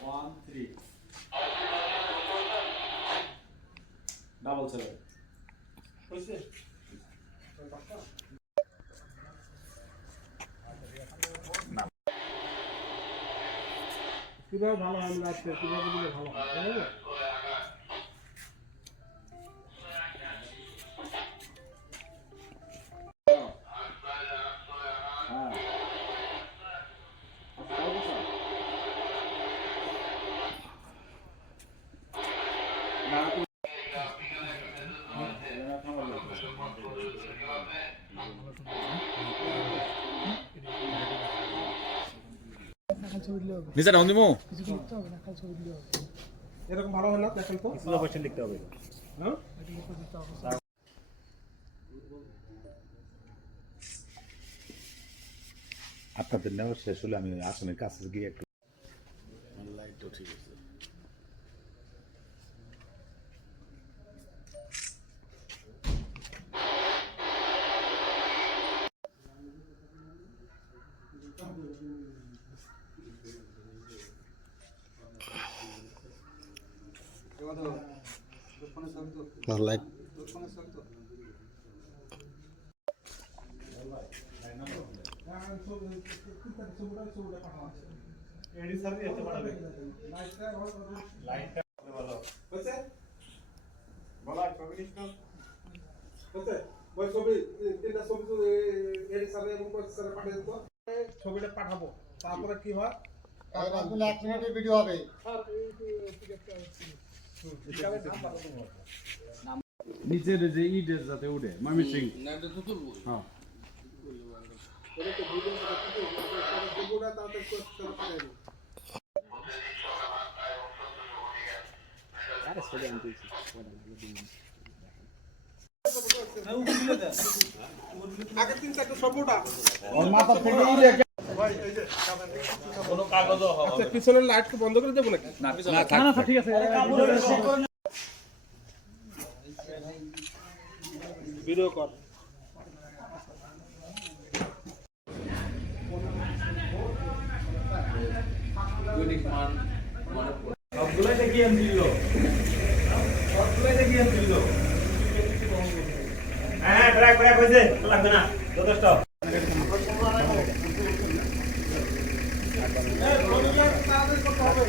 One three double seven কীভাবে ভালো হয় আমরা আজকে? কীভাবে দিলে ভালো হ্যাঁ? না, তুমি- এবার থামার লোক। ডাউন দিমু? এরকম ভালো না দেখেন তো। লিখতে হবে। হ্যাঁ? আপনাদের নেওয়া শেষ হলে আমি আসনের কাছে গিয়ে একটু ঠিক আছে লাইট তো এর হিসাবে দিত ছবিটা পাঠাবো। তারপরে কি হয়? এক মিনিটের ভিডিও হবে। নিচের যে ইটের যাতে উঠে মামি সিং। হ্যাঁ। কোচ হিসাবে পাঠিয়ে দিই আগে তিন চারটা আচ্ছা পিছনের লাইটকে বন্ধ করে দেবো নাকি? ঠিক আছে ভিডিও কর সবগুলাই দেখিয়ে দিল সবগুলাই দেখিয়ে দিল হ্যাঁ ব্রেক ব্রেক হয়েছে। লাগবে না যথেষ্ট। তাড়াতাড়ি করতে হবে